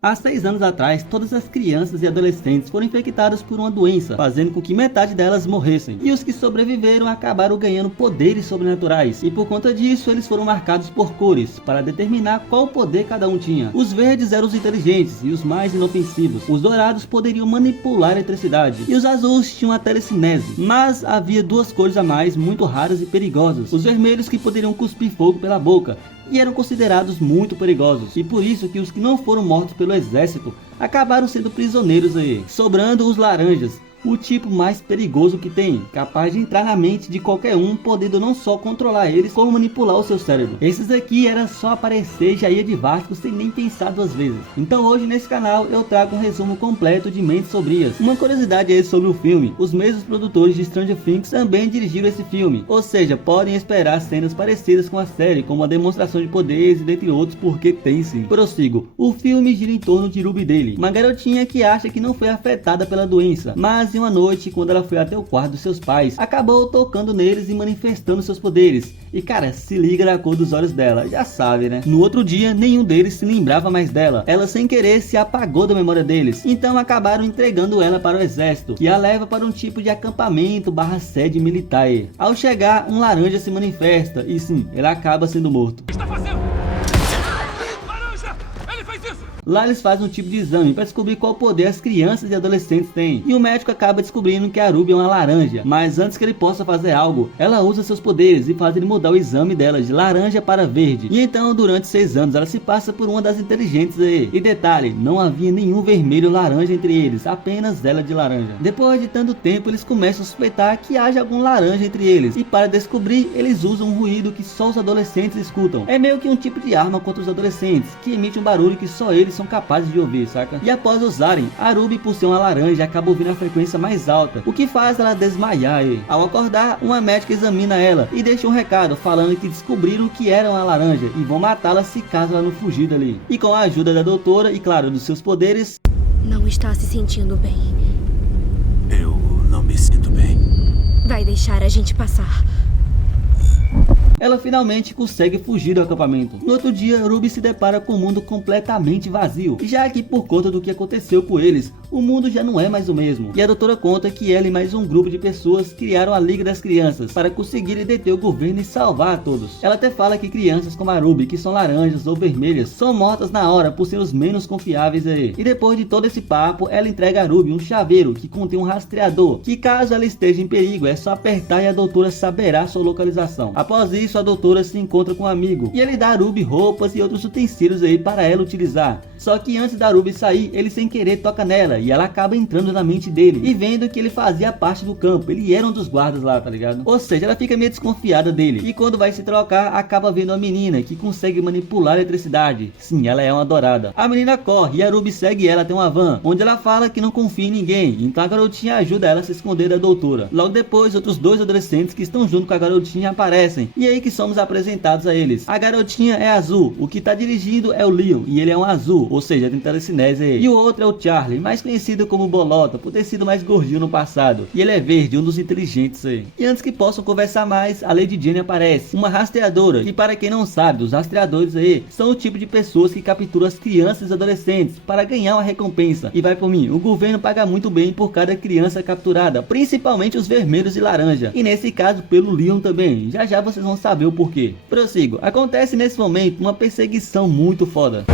Há 6 anos atrás, todas as crianças e adolescentes foram infectadas por uma doença, fazendo com que metade delas morressem. E os que sobreviveram acabaram ganhando poderes sobrenaturais. E por conta disso, eles foram marcados por cores, para determinar qual poder cada um tinha. Os verdes eram os inteligentes e os mais inofensivos. Os dourados poderiam manipular a eletricidade. E os azuis tinham a telecinese. Mas havia duas cores a mais, muito raras e perigosas. Os vermelhos, que poderiam cuspir fogo pela boca e eram considerados muito perigosos, e por isso que os que não foram mortos pelo exército acabaram sendo prisioneiros aí, sobrando os laranjas, o tipo mais perigoso que tem, capaz de entrar na mente de qualquer um, podendo não só controlar eles, como manipular o seu cérebro. Esses aqui era só aparecer e já ia de Vasco sem nem pensar duas vezes. Então hoje nesse canal eu trago um resumo completo de Mentes Sombrias. Uma curiosidade aí sobre o filme: os mesmos produtores de Stranger Things também dirigiram esse filme, ou seja, podem esperar cenas parecidas com a série, como a demonstração de poderes e dentre outros, porque tem sim. Prossigo. O filme gira em torno de Ruby Daly, uma garotinha que acha que não foi afetada pela doença, mas em uma noite, quando ela foi até o quarto dos seus pais, acabou tocando neles e manifestando seus poderes. E cara, se liga na cor dos olhos dela, já sabe, né? No outro dia, nenhum deles se lembrava mais dela. Ela sem querer se apagou da memória deles. Então acabaram entregando ela para o exército, que a leva para um tipo de acampamento / sede militar. Ao chegar, um laranja se manifesta e sim, ele acaba sendo morto. Está fazendo? Laranja! Ele fez isso! Lá eles fazem um tipo de exame para descobrir qual poder as crianças e adolescentes têm. E o médico acaba descobrindo que a Ruby é uma laranja. Mas antes que ele possa fazer algo, ela usa seus poderes e faz ele mudar o exame dela de laranja para verde. E então durante 6 anos ela se passa por uma das inteligentes aí. E detalhe, não havia nenhum vermelho ou laranja entre eles, apenas ela de laranja. Depois de tanto tempo eles começam a suspeitar que haja algum laranja entre eles. E para descobrir, eles usam um ruído que só os adolescentes escutam. É meio que um tipo de arma contra os adolescentes, que emite um barulho que só eles são capazes de ouvir, saca? E após usarem, a Ruby, por ser uma laranja, acaba ouvindo a frequência mais alta, o que faz ela desmaiar. Ao acordar, uma médica examina ela e deixa um recado falando que descobriram que era uma laranja e vão matá-la se caso ela não fugir dali. E com a ajuda da doutora e claro dos seus poderes, não está se sentindo bem. Eu não me sinto bem. Vai deixar a gente passar. ela finalmente consegue fugir do acampamento. No outro dia, Ruby se depara com um mundo completamente vazio, já que por conta do que aconteceu com eles, o mundo já não é mais o mesmo. E a doutora conta que ela e mais um grupo de pessoas criaram a Liga das Crianças para conseguirem deter o governo e salvar a todos. Ela até fala que crianças como a Ruby, que são laranjas ou vermelhas, são mortas na hora por ser os menos confiáveis aí. E depois de todo esse papo, ela entrega a Ruby um chaveiro que contém um rastreador, que caso ela esteja em perigo é só apertar e a doutora saberá sua localização. Após isso, a doutora se encontra com um amigo e ele dá a Ruby roupas e outros utensílios aí para ela utilizar. Só que antes da Ruby sair, ele sem querer toca nela e ela acaba entrando na mente dele e vendo que ele fazia parte do campo, ele era um dos guardas lá, tá ligado? Ou seja, ela fica meio desconfiada dele e quando vai se trocar, acaba vendo uma menina que consegue manipular a eletricidade. Sim, ela é uma dourada. A menina corre e a Ruby segue ela até uma van, onde ela fala que não confia em ninguém, então a garotinha ajuda ela a se esconder da doutora. Logo depois, outros dois adolescentes que estão junto com a garotinha aparecem e é aí que somos apresentados a eles. A garotinha é azul, o que tá dirigindo é o Leon e ele é um azul, ou seja, tem telecinese aí. E o outro é o Charlie, mais conhecido como Bolota, por ter sido mais gordinho no passado. E ele é verde, um dos inteligentes aí. E antes que possam conversar mais, a Lady Jane aparece, uma rastreadora, que para quem não sabe, os rastreadores aí são o tipo de pessoas que capturam as crianças e adolescentes para ganhar uma recompensa. E vai por mim, o governo paga muito bem por cada criança capturada, principalmente os vermelhos e laranja. E nesse caso pelo Leon também, já já vocês vão saber o porquê. Prossigo, acontece nesse momento uma perseguição muito foda.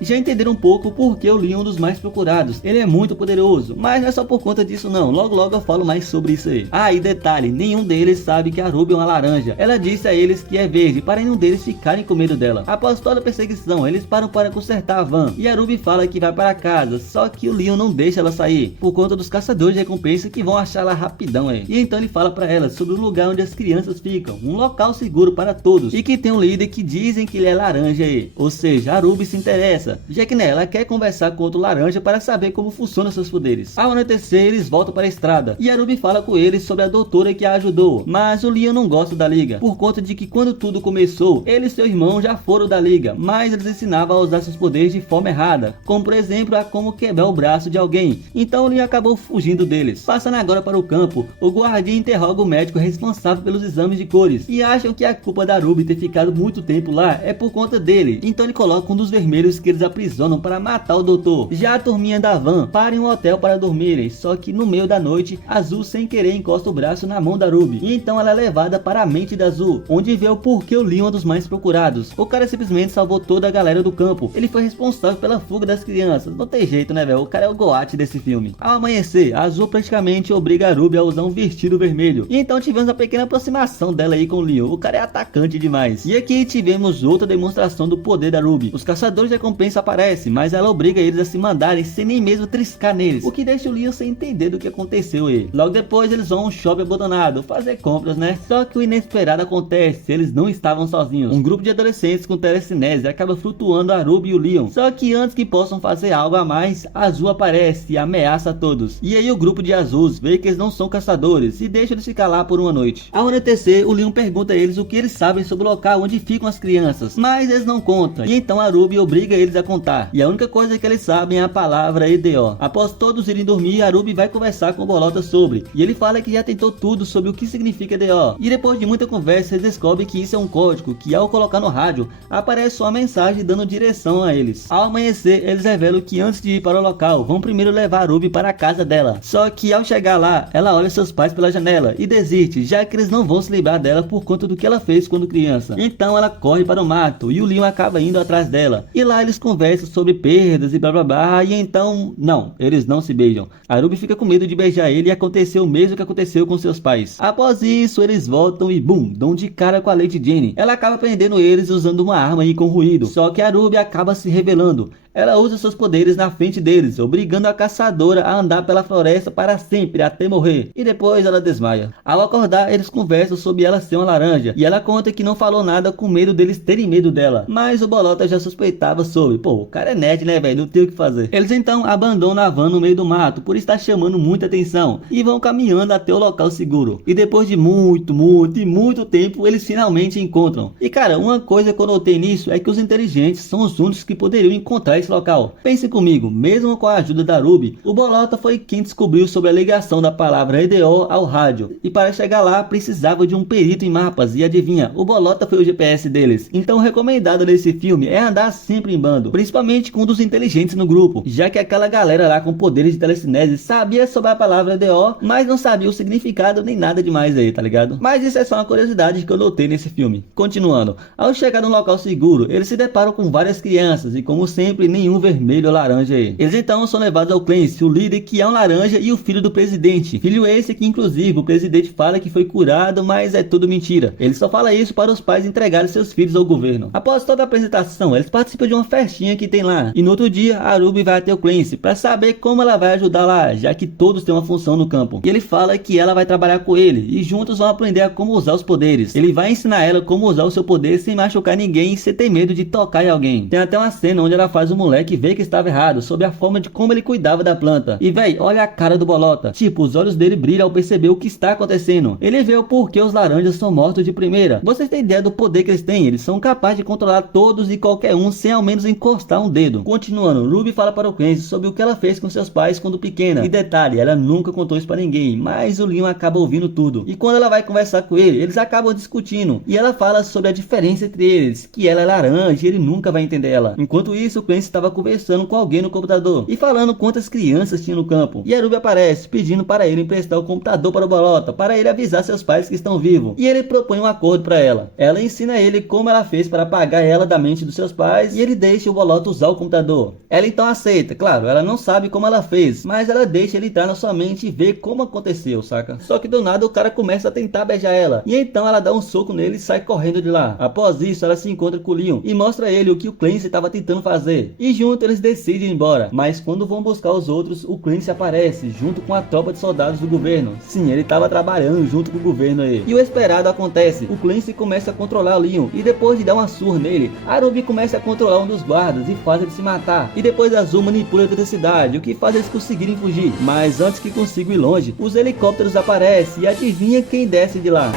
Já entenderam um pouco porque o Leon é um dos mais procurados. Ele é muito poderoso, mas não é só por conta disso não. Logo logo eu falo mais sobre isso aí. Ah, e detalhe, nenhum deles sabe que a Ruby é uma laranja. Ela disse a eles que é verde, para nenhum deles ficarem com medo dela. Após toda a perseguição, eles param para consertar a van. E a Ruby fala que vai para casa, só que o Leon não deixa ela sair, por conta dos caçadores de recompensa que vão achar ela rapidão aí. E então ele fala para ela sobre o lugar onde as crianças ficam, um local seguro para todos. E que tem um líder que dizem que ele é laranja aí. Ou seja, a Ruby se interessa, já que ela quer conversar com outro laranja para saber como funcionam seus poderes. Ao anoitecer, eles voltam para a estrada e a Ruby fala com eles sobre a doutora que a ajudou, mas o Leon não gosta da liga, por conta de que quando tudo começou, ele e seu irmão já foram da liga, mas eles ensinavam a usar seus poderes de forma errada, como por exemplo a como quebrar o braço de alguém, então o Leon acabou fugindo deles. Passando agora para o campo, o guardião interroga o médico responsável pelos exames de cores e acham que a culpa da Ruby ter ficado muito tempo lá é por conta dele, então ele coloca um dos vermelhos que eles aprisionam para matar o doutor. Já a turminha da van para em um hotel para dormirem, só que no meio da noite, Azul sem querer encosta o braço na mão da Ruby, e então ela é levada para a mente da Azul, onde vê o porquê o Leon é um dos mais procurados. O cara simplesmente salvou toda a galera do campo, ele foi responsável pela fuga das crianças, não tem jeito né velho, o cara é o Goat desse filme. Ao amanhecer, a Azul praticamente obriga a Ruby a usar um vestido vermelho, e então tivemos a pequena aproximação dela aí com o Leon, o cara é atacante demais. E aqui tivemos outra demonstração do poder da Ruby, os caçadores de recompensa aparecem, mas ela obriga eles a se mandarem sem nem mesmo triscar neles, o que deixa o Leon sem entender do que aconteceu aí. Logo depois eles vão a um shopping abandonado fazer compras, né? Só que o inesperado acontece, eles não estavam sozinhos. Um grupo de adolescentes com telecinese acaba flutuando a Ruby e o Leon. Só que antes que possam fazer algo a mais, a Azul aparece e ameaça a todos. E aí o grupo de Azuis vê que eles não são caçadores e deixa eles ficar lá por uma noite. Ao anoitecer, o Leon pergunta a eles o que eles sabem sobre o local onde ficam as crianças, mas eles não contam. E então a Ruby obriga eles a contar. E a única coisa que eles sabem é a palavra EDO. Após todos irem dormir, a Ruby vai conversar com o Bolota sobre, e ele fala que já tentou tudo sobre o que significa EDO, e depois de muita conversa eles descobrem que isso é um código que ao colocar no rádio, aparece uma mensagem dando direção a eles. Ao amanhecer, eles revelam que antes de ir para o local, vão primeiro levar a Ruby para a casa dela, só que ao chegar lá, ela olha seus pais pela janela e desiste, já que eles não vão se livrar dela por conta do que ela fez quando criança. Então ela corre para o mato, e o Leon acaba indo atrás dela, e lá eles conversam sobre perdas e blá blá blá, e então, não, eles não se beijam. A Ruby fica com medo de beijar ele e aconteceu o mesmo que aconteceu com seus pais. Após isso, eles voltam e bum, dão de cara com a Lady Jane. Ela acaba prendendo eles usando uma arma e com ruído, só que a Ruby acaba se revelando. Ela usa seus poderes na frente deles, obrigando a caçadora a andar pela floresta para sempre até morrer, e depois ela desmaia. Ao acordar, eles conversam sobre ela ser uma laranja, e ela conta que não falou nada com medo deles terem medo dela, mas o Bolota já suspeitava sobre, pô, o cara é nerd né velho, não tem o que fazer. Eles então abandonam a van no meio do mato, por estar chamando muita atenção, e vão caminhando até o local seguro, e depois de muito tempo, eles finalmente encontram. E cara, uma coisa que eu notei nisso é que os inteligentes são os únicos que poderiam encontrar esse local. Pense comigo, mesmo com a ajuda da Ruby, o Bolota foi quem descobriu sobre a ligação da palavra EDO ao rádio, e para chegar lá precisava de um perito em mapas, e adivinha, o Bolota foi o GPS deles. Então o recomendado nesse filme é andar sempre em bando, principalmente com um dos inteligentes no grupo, já que aquela galera lá com poderes de telecinese sabia sobre a palavra EDO, mas não sabia o significado nem nada demais aí, tá ligado? Mas isso é só uma curiosidade que eu notei nesse filme. Continuando, ao chegar no local seguro, eles se deparam com várias crianças, e como sempre, nenhum vermelho ou laranja aí. Eles então são levados ao Clancy, o líder que é um laranja e o filho do presidente. Filho esse que inclusive o presidente fala que foi curado, mas é tudo mentira. Ele só fala isso para os pais entregarem seus filhos ao governo. Após toda a apresentação, eles participam de uma festinha que tem lá. E no outro dia, a Ruby vai até o Clancy para saber como ela vai ajudar lá, já que todos têm uma função no campo. E ele fala que ela vai trabalhar com ele e juntos vão aprender a como usar os poderes. Ele vai ensinar ela como usar o seu poder sem machucar ninguém e sem ter medo de tocar em alguém. Tem até uma cena onde ela faz o moleque ver que estava errado sobre a forma de como ele cuidava da planta. E véi, olha a cara do Bolota. Tipo, os olhos dele brilham ao perceber o que está acontecendo. Ele vê o porquê os laranjas são mortos de primeira. Vocês têm ideia do poder que eles têm? Eles são capazes de controlar todos e qualquer um sem ao menos encostar um dedo. Continuando, Ruby fala para o Clancy sobre o que ela fez com seus pais quando pequena. E detalhe, ela nunca contou isso para ninguém, mas o Leon acaba ouvindo tudo. E quando ela vai conversar com ele, eles acabam discutindo. E ela fala sobre a diferença entre eles, que ela é laranja e ele nunca vai entender ela. Enquanto isso, o Clancy estava conversando com alguém no computador e falando quantas crianças tinha no campo. E a Ruby aparece pedindo para ele emprestar o computador para o Bolota, para ele avisar seus pais que estão vivos. E ele propõe um acordo para ela. Ela ensina ele como ela fez para apagar ela da mente dos seus pais e ele deixa o Bolota usar o computador. Ela então aceita, claro, ela não sabe como ela fez, mas ela deixa ele entrar na sua mente e ver como aconteceu, saca? Só que do nada o cara começa a tentar beijar ela e então ela dá um soco nele e sai correndo de lá. Após isso ela se encontra com o Leon e mostra a ele o que o Clancy estava tentando fazer. e junto eles decidem ir embora. Mas quando vão buscar os outros, o Clancy aparece junto com a tropa de soldados do governo. Sim, ele estava trabalhando junto com o governo aí. E o esperado acontece, o Clancy começa a controlar o Leon e depois de dar uma surra nele, a Ruby começa a controlar um dos guardas e faz ele se matar. E depois a Azul manipula a eletricidade, o que faz eles conseguirem fugir. Mas antes que consigam ir longe, os helicópteros aparecem e adivinha quem desce de lá?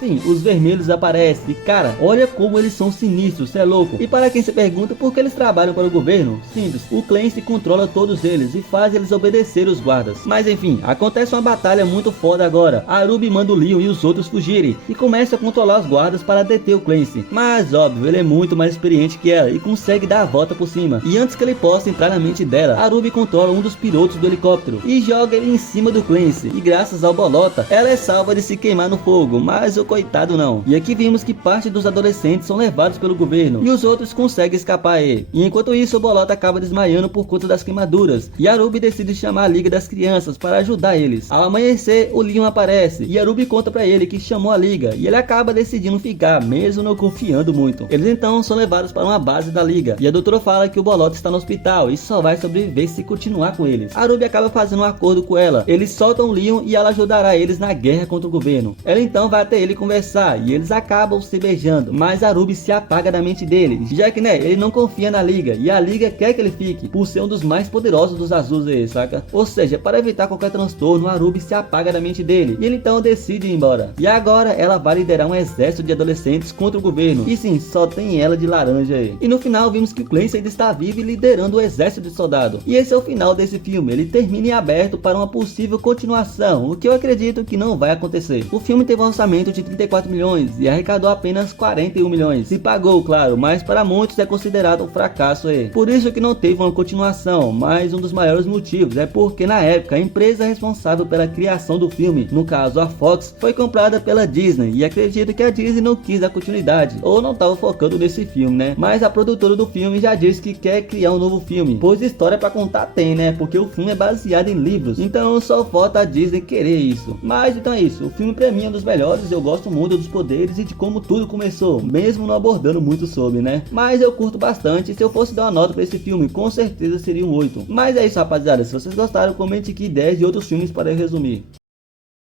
Sim, os vermelhos aparecem e cara, olha como eles são sinistros, cê é louco. E para quem se pergunta por que eles trabalham para o governo, simples, o Clancy controla todos eles e faz eles obedecer os guardas. Mas enfim, acontece uma batalha muito foda agora. A Ruby manda o Leon e os outros fugirem e começa a controlar os guardas para deter o Clancy. Mas óbvio, ele é muito mais experiente que ela e consegue dar a volta por cima. E antes que ele possa entrar na mente dela, a Ruby controla um dos pilotos do helicóptero e joga ele em cima do Clancy. E graças ao Bolota, ela é salva de se queimar no fogo, mas o coitado não. E aqui vimos que parte dos adolescentes são levados pelo governo e os outros conseguem escapar aí. E enquanto isso, o Bolota acaba desmaiando por conta das queimaduras e a Ruby decide chamar a Liga das Crianças para ajudar eles. Ao amanhecer, o Leon aparece e a Ruby conta pra ele que chamou a Liga e ele acaba decidindo ficar, mesmo não confiando muito. Eles então são levados para uma base da Liga e a doutora fala que o Bolota está no hospital e só vai sobreviver se continuar com eles. A Ruby acaba fazendo um acordo com ela. Eles soltam o Leon e ela ajudará eles na guerra contra o governo. Ela então vai até ele conversar e eles acabam se beijando, mas a Ruby se apaga da mente dele, já que ele não confia na Liga e a Liga quer que ele fique, por ser um dos mais poderosos dos azuis aí, saca? Ou seja, para evitar qualquer transtorno, a Ruby se apaga da mente dele e ele então decide ir embora. E agora ela vai liderar um exército de adolescentes contra o governo, e sim, só tem ela de laranja aí. E no final vimos que o Clancy ainda está vivo e liderando o exército de soldado. E esse é o final desse filme, ele termina em aberto para uma possível continuação, o que eu acredito que não vai acontecer. O filme teve um orçamento de 34 milhões e arrecadou apenas 41 milhões. Se pagou, claro, mas para muitos é considerado um fracasso aí. Por isso que não teve uma continuação, mas um dos maiores motivos é porque na época a empresa responsável pela criação do filme, no caso a Fox, foi comprada pela Disney e acredito que a Disney não quis dar continuidade ou não estava focando nesse filme, né? Mas a produtora do filme já disse que quer criar um novo filme, pois história para contar tem, né? Porque o filme é baseado em livros, então só falta a Disney querer isso. Mas então é isso, o filme pra mim é um dos melhores, eu gosto muito dos poderes e de como tudo começou, mesmo não abordando muito sobre, né? Mas eu curto bastante, se eu fosse dar uma nota pra esse filme, com certeza seria um 8. Mas é isso, rapaziada, se vocês gostaram, comente aqui ideias de outros filmes para eu resumir.